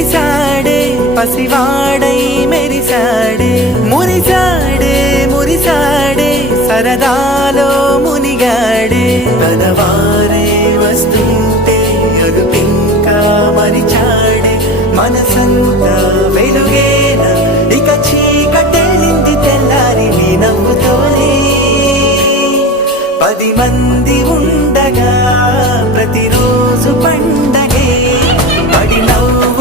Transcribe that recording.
విరిసాడే పసివాడై మెరిసాడే మురిసాడే మురిసాడే సరదాలో మునిగాడే తనవారే వస్తుంటే అదుపింకా మరిచాడే మనసంతా వెలుగేన ఇక చీకటెళ్ళింది తెల్లారి నీ నవ్వుతోనే 10 మంది ఉండగా ప్రతిరోజు పండగే పడి నవ్వు